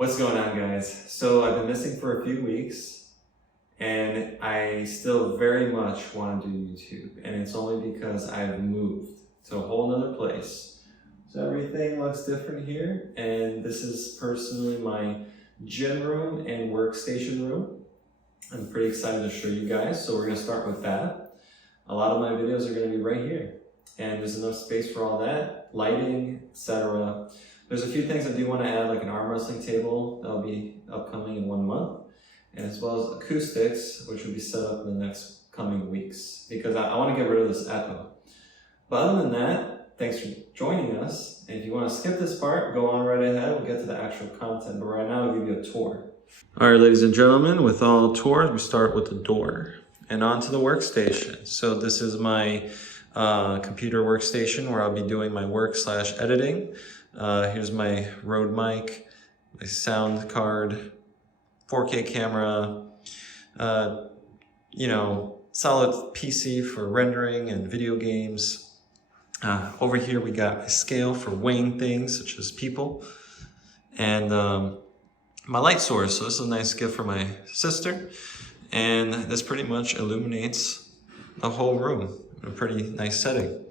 What's going on, guys? So I've been missing for a few weeks and I still very much want to do YouTube, and it's only because I've moved to a whole nother place. So everything looks different here, and this is personally my gym room and workstation room. I'm pretty excited to show you guys, so we're going to start with that. A lot of my videos are going to be right here, and there's enough space for all that, lighting, etc. There's a few things I do want to add, like an arm wrestling table that'll be upcoming in 1 month, and as well as acoustics, which will be set up in the next coming weeks, because I want to get rid of this echo. But other than that, thanks for joining us. And if you want to skip this part, go on right ahead. We'll get to the actual content, but right now I'll give you a tour. All right, ladies and gentlemen, with all tours, we start with the door and onto the workstation. So this is my computer workstation where I'll be doing my work/editing. Here's my Rode mic, my sound card, 4K camera, solid PC for rendering and video games. Over here we got my scale for weighing things such as people, and my light source. So this is a nice gift for my sister, and this pretty much illuminates the whole room in a pretty nice setting.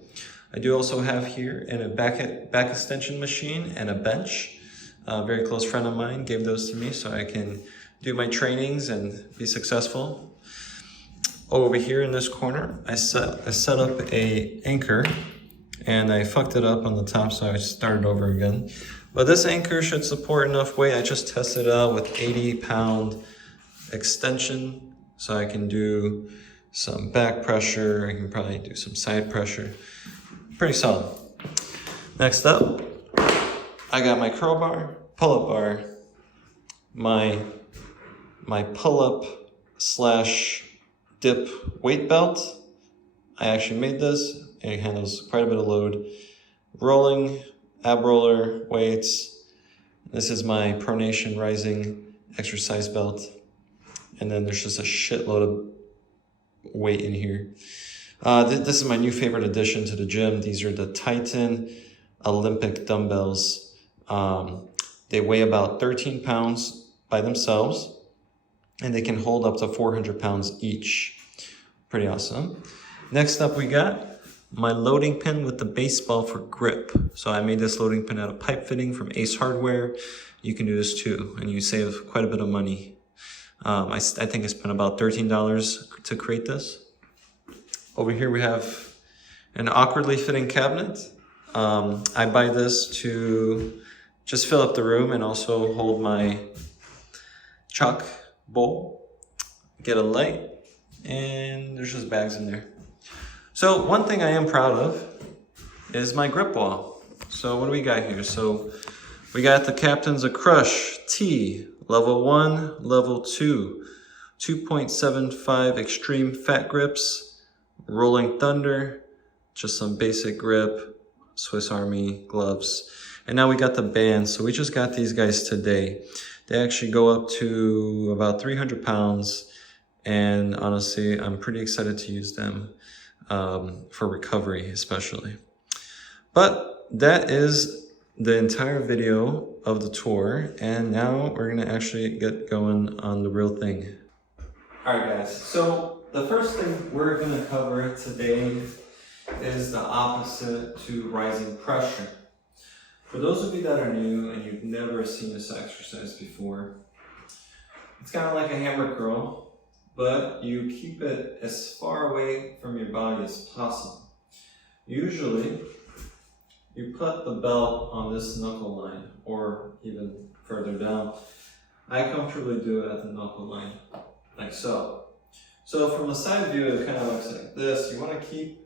I do also have here a back extension machine and a bench. A very close friend of mine gave those to me so I can do my trainings and be successful. Over here in this corner, I set up a anchor, and I fucked it up on the top, so I started over again. But this anchor should support enough weight. I just tested it out with 80-pound extension, so I can do some back pressure. I can probably do some side pressure. Pretty solid. Next up, I got my curl bar, pull-up bar, my pull-up / dip weight belt. I actually made this. It handles quite a bit of load. Rolling, ab roller, weights. This is my pronation rising exercise belt. And then there's just a shitload of weight in here. This is my new favorite addition to the gym. These are the Titan Olympic dumbbells. They weigh about 13 pounds by themselves, and they can hold up to 400 pounds each. Pretty awesome. Next up, we got my loading pin with the baseball for grip. So I made this loading pin out of pipe fitting from Ace Hardware. You can do this too, and you save quite a bit of money. I think I spent about $13 to create this. Over here we have an awkwardly fitting cabinet. I buy this to just fill up the room and also hold my chalk bowl, get a light, and there's just bags in there. So one thing I am proud of is my grip wall. So what do we got here? So we got the Captain's A Crush T, level 1, level 2, 2.75 extreme fat grips, Rolling Thunder, just some basic grip, Swiss Army gloves. And now we got the bands. So we just got these guys today. They actually go up to about 300 pounds. And honestly, I'm pretty excited to use them for recovery especially. But that is the entire video of the tour. And now we're gonna actually get going on the real thing. All right, guys. So the first thing we're going to cover today is the opposite to rising pressure. For those of you that are new and you've never seen this exercise before, it's kind of like a hammer curl, but you keep it as far away from your body as possible. Usually, you put the belt on this knuckle line or even further down. I comfortably do it at the knuckle line, like so. So from the side view, it kind of looks like this. You want to keep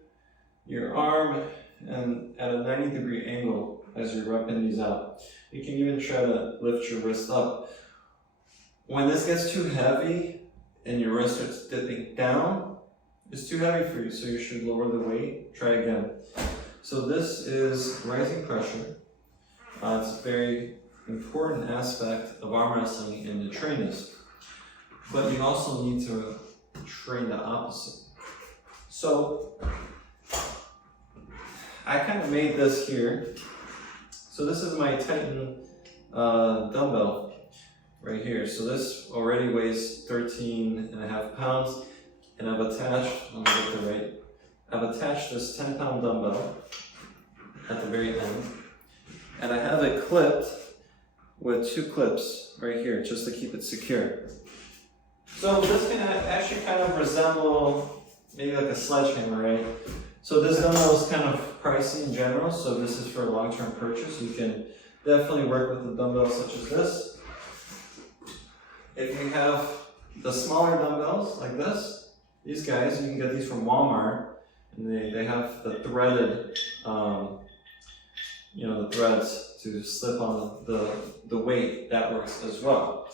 your arm at a 90-degree angle as you're repping these out. You can even try to lift your wrist up. When this gets too heavy and your wrist starts dipping down, it's too heavy for you, so you should lower the weight. Try again. So this is rising pressure. It's a very important aspect of arm wrestling and to train this. But you also need to train the opposite. So I kind of made this here. So this is my Titan dumbbell. right here. So this already weighs 13.5 pounds, and I've attached, let me get the right, I've attached this 10-pound dumbbell at the very end, and I have it clipped with 2 clips right here just to keep it secure. So this can actually kind of resemble maybe like a sledgehammer, right? So this dumbbell is kind of pricey in general, so this is for a long-term purchase. You can definitely work with a dumbbell such as this. If you have the smaller dumbbells like this, these guys, you can get these from Walmart, and they have the threaded, the threads to slip on the weight. That works as well.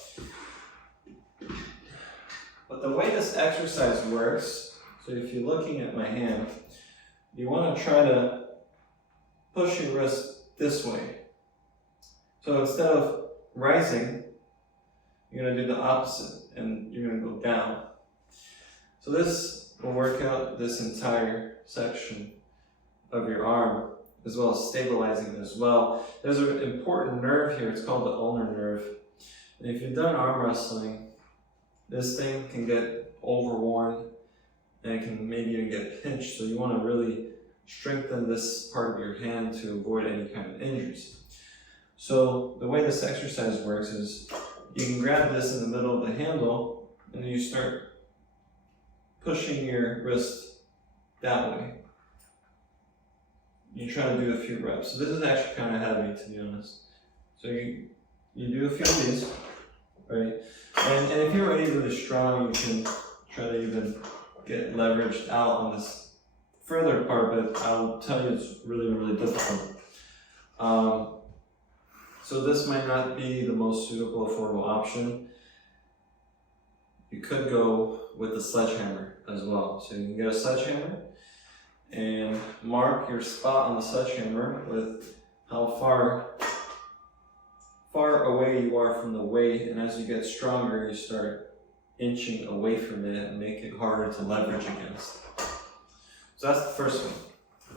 But the way this exercise works, so if you're looking at my hand, you want to try to push your wrist this way. So instead of rising, you're going to do the opposite, and you're going to go down. So this will work out this entire section of your arm, as well as stabilizing it as well. There's an important nerve here, it's called the ulnar nerve. And if you've done arm wrestling, this thing can get overworn and it can maybe even get pinched, so you want to really strengthen this part of your hand to avoid any kind of injuries. So the way this exercise works is you can grab this in the middle of the handle and then you start pushing your wrist that way. You try to do a few reps. So this is actually kind of heavy, to be honest. So you do a few of these, right? And if you're already really strong, you can try to even get leveraged out on this further part, but I'll tell you it's really, really difficult. So this might not be the most suitable, affordable option. You could go with the sledgehammer as well. So you can get a sledgehammer and mark your spot on the sledgehammer with how far away you are from the weight, and as you get stronger, you start inching away from it and make it harder to leverage against. So that's the first one.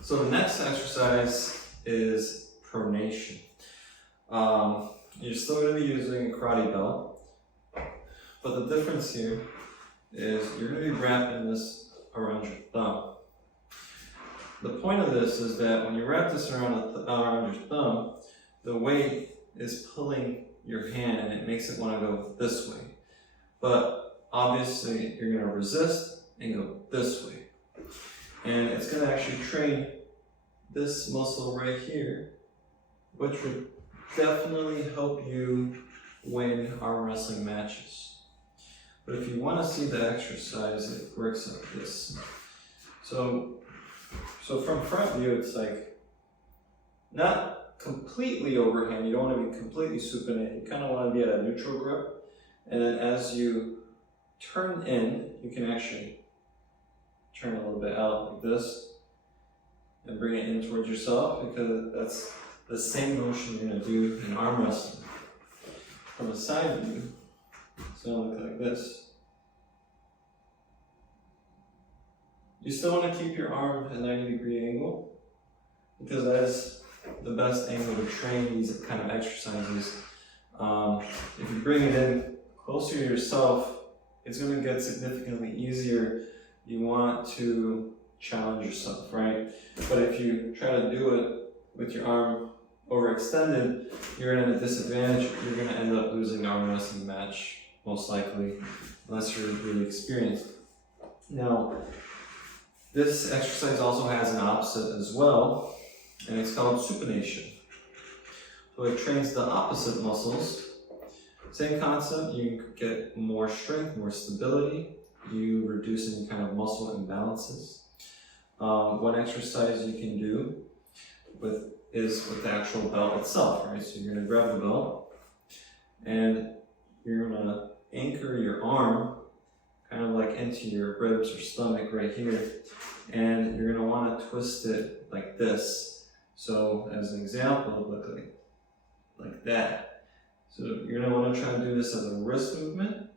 So the next exercise is pronation. You're still going to be using a karate belt, but the difference here is you're going to be wrapping this around your thumb. The point of this is that when you wrap this around your thumb, the weight is pulling your hand and it makes it want to go this way. But obviously you're going to resist and go this way. And it's going to actually train this muscle right here, which would definitely help you win arm wrestling matches. But if you want to see the exercise, it works like this. So from front view, it's like not completely overhand. You don't want to be completely supinated. You kind of want to be at a neutral grip. And then as you turn in, you can actually turn a little bit out like this and bring it in towards yourself, because that's the same motion you're going to do in arm wrestling. From a side view, it's going to look like this. You still want to keep your arm at a 90-degree angle, because that is the best angle to train these kind of exercises. If you bring it in closer to yourself, it's going to get significantly easier. You want to challenge yourself, right? But if you try to do it with your arm overextended, you're at a disadvantage. You're going to end up losing the arm wrestling match, most likely, unless you're really experienced. Now, this exercise also has an opposite as well, and it's called supination. So it trains the opposite muscles. Same concept, you get more strength, more stability, you reduce any kind of muscle imbalances. One exercise you can do is with the actual belt itself, right? So you're going to grab the belt and you're going to anchor your arm kind of like into your ribs or stomach right here, and you're going to want to twist it like this. So as an example, it would look like that. So you're going to want to try and do this as a wrist movement.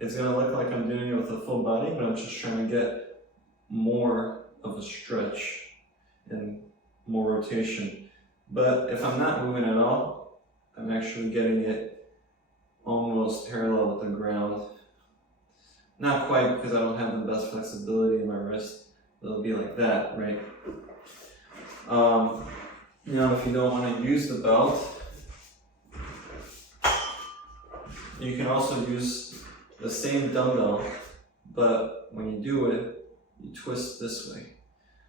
It's going to look like I'm doing it with a full body, but I'm just trying to get more of a stretch and more rotation. But if I'm not moving at all, I'm actually getting it almost almost parallel with the ground. Not quite, because I don't have the best flexibility in my wrist. It'll be like that, right? Now, if you don't want to use the belt, you can also use the same dumbbell, but when you do it, you twist this way.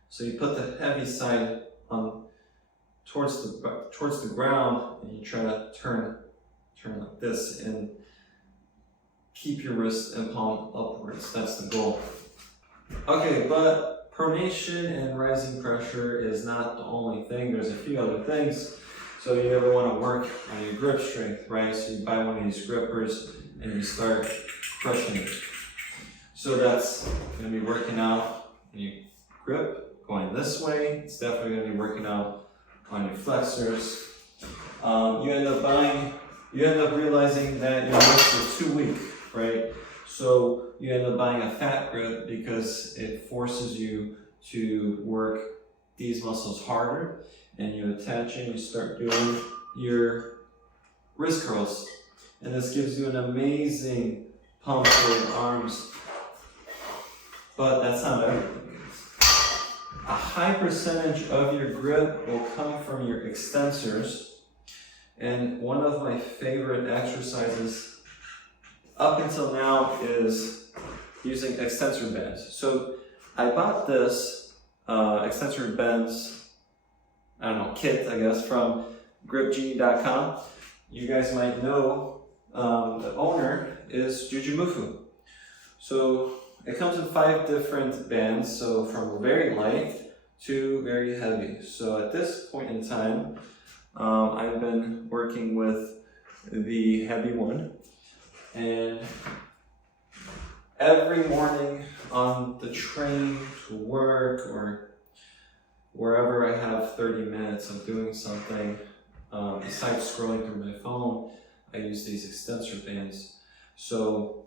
So you put the heavy side on towards the ground, and you try to turn like this and keep your wrist and palm upwards. That's the goal. Okay, but pronation and rising pressure is not the only thing. There's a few other things. So you ever want to work on your grip strength, right? So you buy one of these grippers and you start crushing it. So that's going to be working out when you grip going this way. It's definitely going to be working out on your flexors. You end up realizing that your wrists are too weak, right? So you end up buying a fat grip because it forces you to work these muscles harder, and you attach and you start doing your wrist curls. And this gives you an amazing pump for your arms. But that's not everything. A high percentage of your grip will come from your extensors. And one of my favorite exercises up until now is using extensor bends. So I bought this extensor bends, kit, I guess, from gripgenie.com. You guys might know the owner is Jujimufu. So it comes in 5 different bands, so from very light to very heavy. So at this point in time, I've been working with the heavy one, and every morning on the train to work or wherever I have 30 minutes of doing something, besides scrolling through my phone, I use these extensor bands. So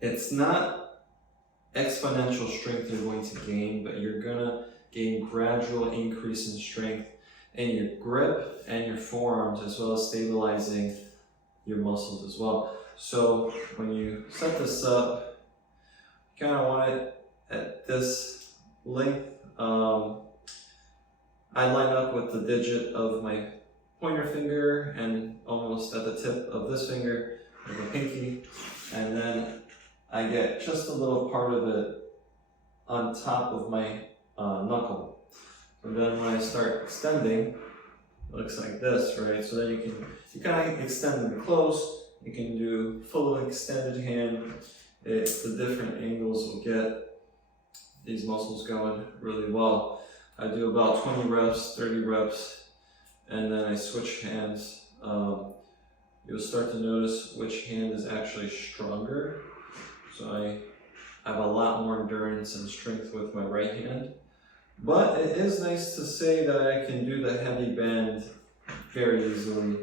it's not exponential strength you're going to gain, but you're gonna gain gradual increase in strength in your grip and your forearms, as well as stabilizing your muscles as well. So when you set this up, you kind of want it at this length. I line up with the digit of my pointer finger and almost at the tip of this finger with the pinky, and then I get just a little part of it on top of my knuckle. And then when I start extending, it looks like this, right? So then you kind of extend them close. You can do full extended hand. The different angles will get these muscles going really well. I do about 20 reps, 30 reps, and then I switch hands. You'll start to notice which hand is actually stronger. So I have a lot more endurance and strength with my right hand. But it is nice to say that I can do the heavy band very easily.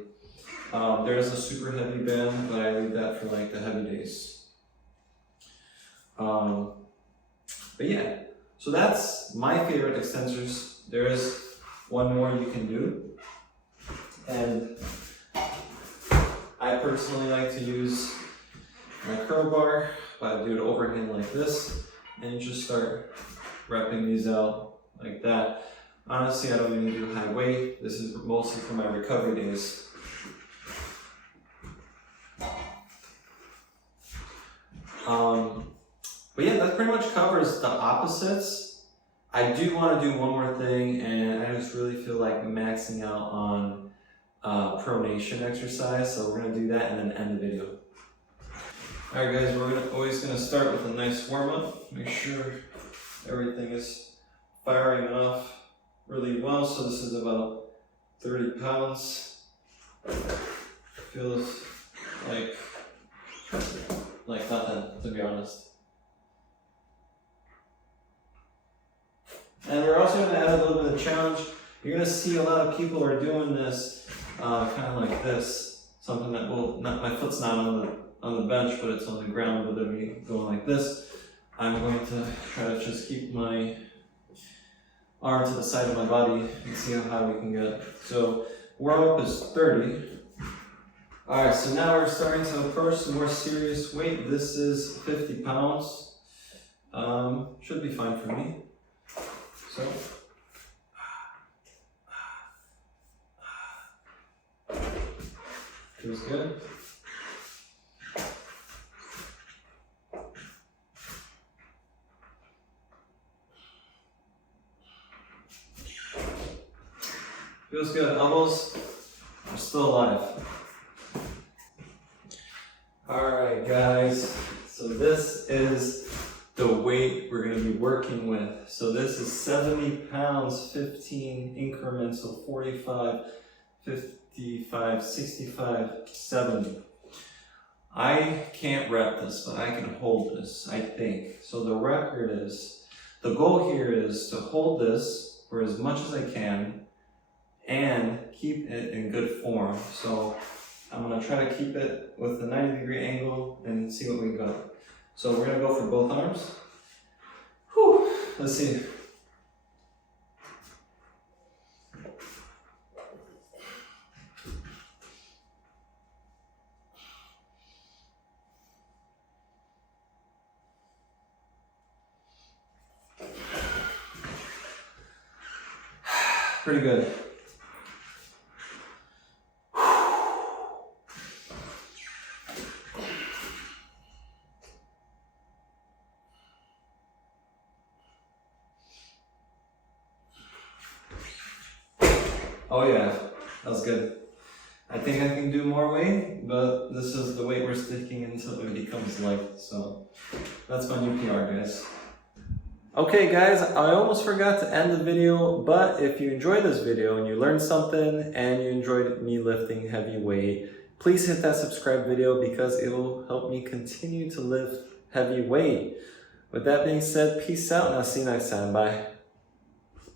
There is a super heavy band, but I leave that for like the heavy days. But yeah, so that's my favorite extensors. There is one more you can do. And I personally like to use my curl bar, but I do it overhand like this, and you just start repping these out like that. Honestly, I don't even do high weight. This is mostly for my recovery days. But yeah, that pretty much covers the opposites. I do want to do one more thing, and I just really feel like maxing out on pronation exercise, so we're going to do that and then end the video. Alright guys, we're always going to start with a nice warm-up. Make sure everything is firing off really well. So this is about 30 pounds. Feels like nothing, to be honest. And we're also going to add a little bit of challenge. You're going to see a lot of people are doing this kind of like this. Something that my foot's not on the bench, but it's on the ground, but they'll be going like this. I'm going to try to just keep my arm to the side of my body and see how high we can get. So warm up is 30. All right, so now we're starting to approach some more serious weight. This is 50 pounds. Should be fine for me. So. Feels good. Feels good. Elbows are still alive. Alright guys, so this is the weight we're going to be working with. So this is 70 pounds, 15 increments, so 45, 55, 65, 70. I can't rep this, but I can hold this, I think. So the goal here is to hold this for as much as I can and keep it in good form. So I'm gonna try to keep it with a 90-degree angle and see what we got. So we're gonna go for both arms. Whew, let's see. Pretty good. Oh yeah, that was good. I think I can do more weight, but this is the weight we're sticking until it becomes light. So that's my new PR, guys. Okay guys, I almost forgot to end the video, but if you enjoyed this video and you learned something and you enjoyed me lifting heavy weight, please hit that subscribe video because it will help me continue to lift heavy weight. With that being said, peace out and I'll see you next time. Bye.